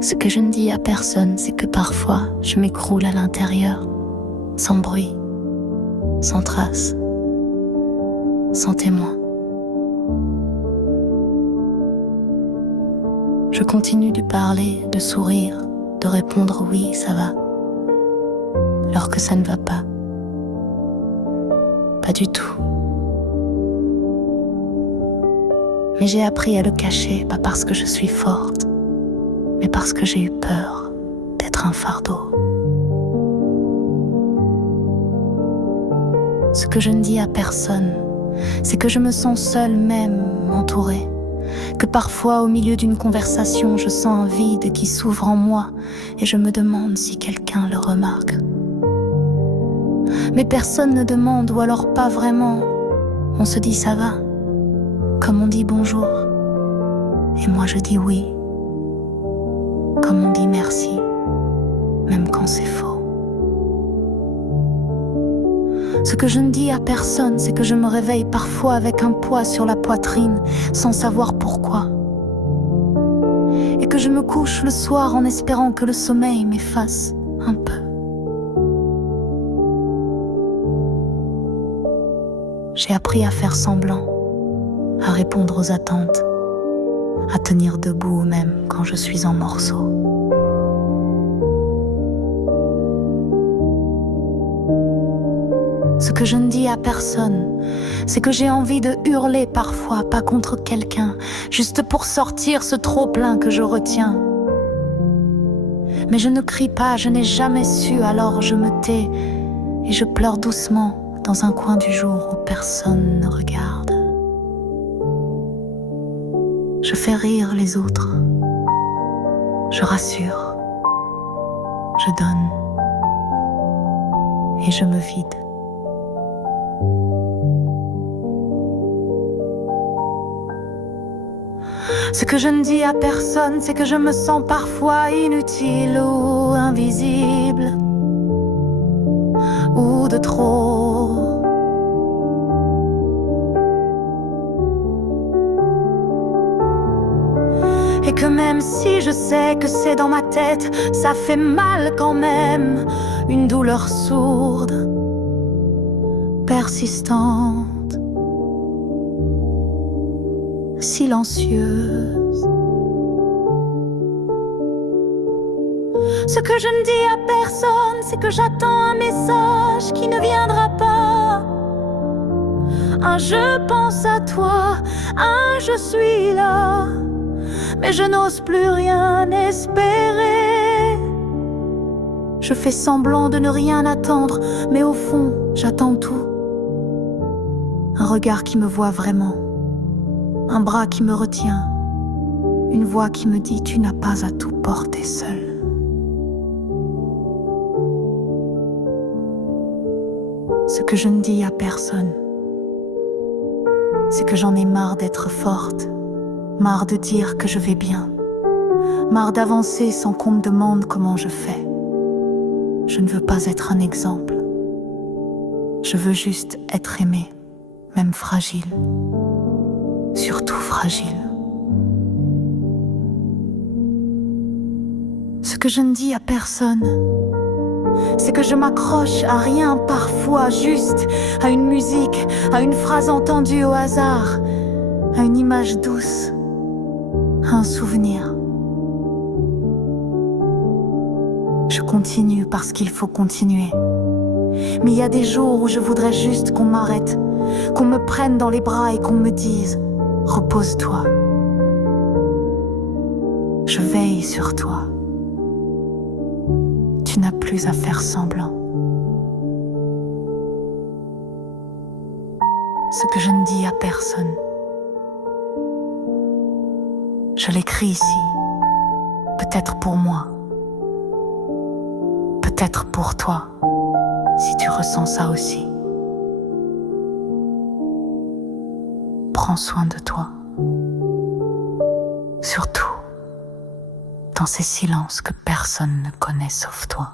Ce que je ne dis à personne, c'est que parfois je m'écroule à l'intérieur, sans bruit, sans trace, sans témoin. Je continue de parler, de sourire, de répondre oui, ça va, alors que ça ne va pas. Pas du tout. Mais j'ai appris à le cacher, pas parce que je suis forte, mais parce que j'ai eu peur d'être un fardeau. Ce que je ne dis à personne, c'est que je me sens seule même, entourée. Que parfois, au milieu d'une conversation, je sens un vide qui s'ouvre en moi et je me demande si quelqu'un le remarque. Mais personne ne demande, ou alors pas vraiment. On se dit ça va, comme on dit bonjour. Et moi je dis oui, comme on dit merci, même quand c'est faux. Ce que je ne dis à personne, c'est que je me réveille parfois avec un poids sur la poitrine, sans savoir pourquoi. Et que je me couche le soir en espérant que le sommeil m'efface un peu. J'ai appris à faire semblant, à répondre aux attentes, à tenir debout même quand je suis en morceaux. Ce que je ne dis à personne, c'est que j'ai envie de hurler parfois, pas contre quelqu'un, juste pour sortir ce trop-plein que je retiens. Mais je ne crie pas, je n'ai jamais su, alors je me tais et je pleure doucement dans un coin du jour où personne ne regarde. Je fais rire les autres, je rassure, je donne et je me vide. Ce que je ne dis à personne, c'est que je me sens parfois inutile ou invisible, ou de trop. Et que même si je sais que c'est dans ma tête, ça fait mal quand même, une douleur sourde, persistante, silencieuse. Ce que je ne dis à personne, c'est que j'attends un message qui ne viendra pas. Un je pense à toi, un je suis là, mais je n'ose plus rien espérer. Je fais semblant de ne rien attendre, mais au fond, j'attends tout. Un regard qui me voit vraiment, un bras qui me retient, une voix qui me dit « Tu n'as pas à tout porter seul ». Ce que je ne dis à personne, c'est que j'en ai marre d'être forte, marre de dire que je vais bien, marre d'avancer sans qu'on me demande comment je fais. Je ne veux pas être un exemple, je veux juste être aimée, même fragile. Surtout fragile. Ce que je ne dis à personne, c'est que je m'accroche à rien parfois, juste à une musique, à une phrase entendue au hasard, à une image douce, à un souvenir. Je continue parce qu'il faut continuer. Mais il y a des jours où je voudrais juste qu'on m'arrête, qu'on me prenne dans les bras et qu'on me dise « Repose-toi. Je veille sur toi. Tu n'as plus à faire semblant. » Ce que je ne dis à personne, je l'écris ici, peut-être pour moi, peut-être pour toi, si tu ressens ça aussi. Prends soin de toi. Surtout dans ces silences que personne ne connaît sauf toi.